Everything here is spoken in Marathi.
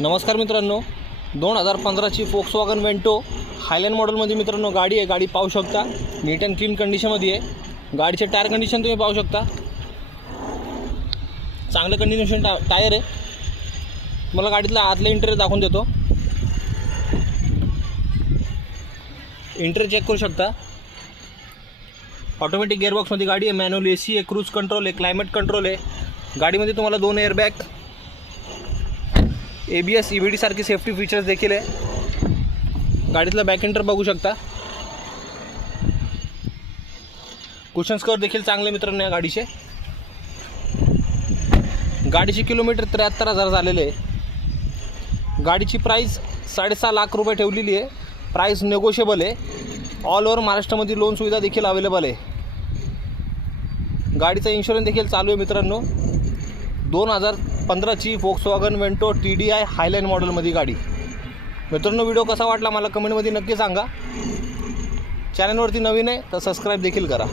नमस्कार मित्रांनो, 2015ची फोक्सवॅगन वेंटो हायलँड मॉडेलमध्ये मित्रांनो गाडी आहे. गाडी पाहू शकता, नीट अँड क्लीन कंडिशनमध्ये आहे. गाडीचे टायर कंडिशन तुम्ही पाहू शकता, चांगलं कंडिशन टायर आहे. मला गाडीतला आतलं इंटेरियर दाखवून देतो. इंटेरियर चेक करू शकता. ऑटोमॅटिक गिअरबॉक्समध्ये गाडी आहे. मॅन्युअल एसी आहे, क्रूज कंट्रोल आहे, क्लायमेट कंट्रोल आहे. गाडीमध्ये तुम्हाला 2 एअरबॅग, ABS EBD सारखे सेफ्टी फीचर्स देखील आहे. गाडीतला बॅक इंटर बघू शकता. कुशन्स कव्हर देखील चांगले मित्रांनो या गाडीचे. गाडीचे किलोमीटर 73,000 झालेले आहे. गाडीची प्राईस 6.5 लाख रुपये ठेवलेली आहे. प्राईस नेगोशिएबल आहे. ऑल ओव्हर महाराष्ट्रामध्ये लोन सुविधा देखील अवेलेबल आहे. गाडीचा इन्शुरन्स देखील चालू आहे मित्रांनो. 2015ची फोक्सवॅगन वेंटो TDI हायलँड मॉडेलमध्ये गाडी. मित्रांनो, व्हिडिओ कसा वाटला मला कमेंटमध्ये नक्की सांगा. चॅनलवरती नवीन आहे तर सबस्क्राईब देखील करा.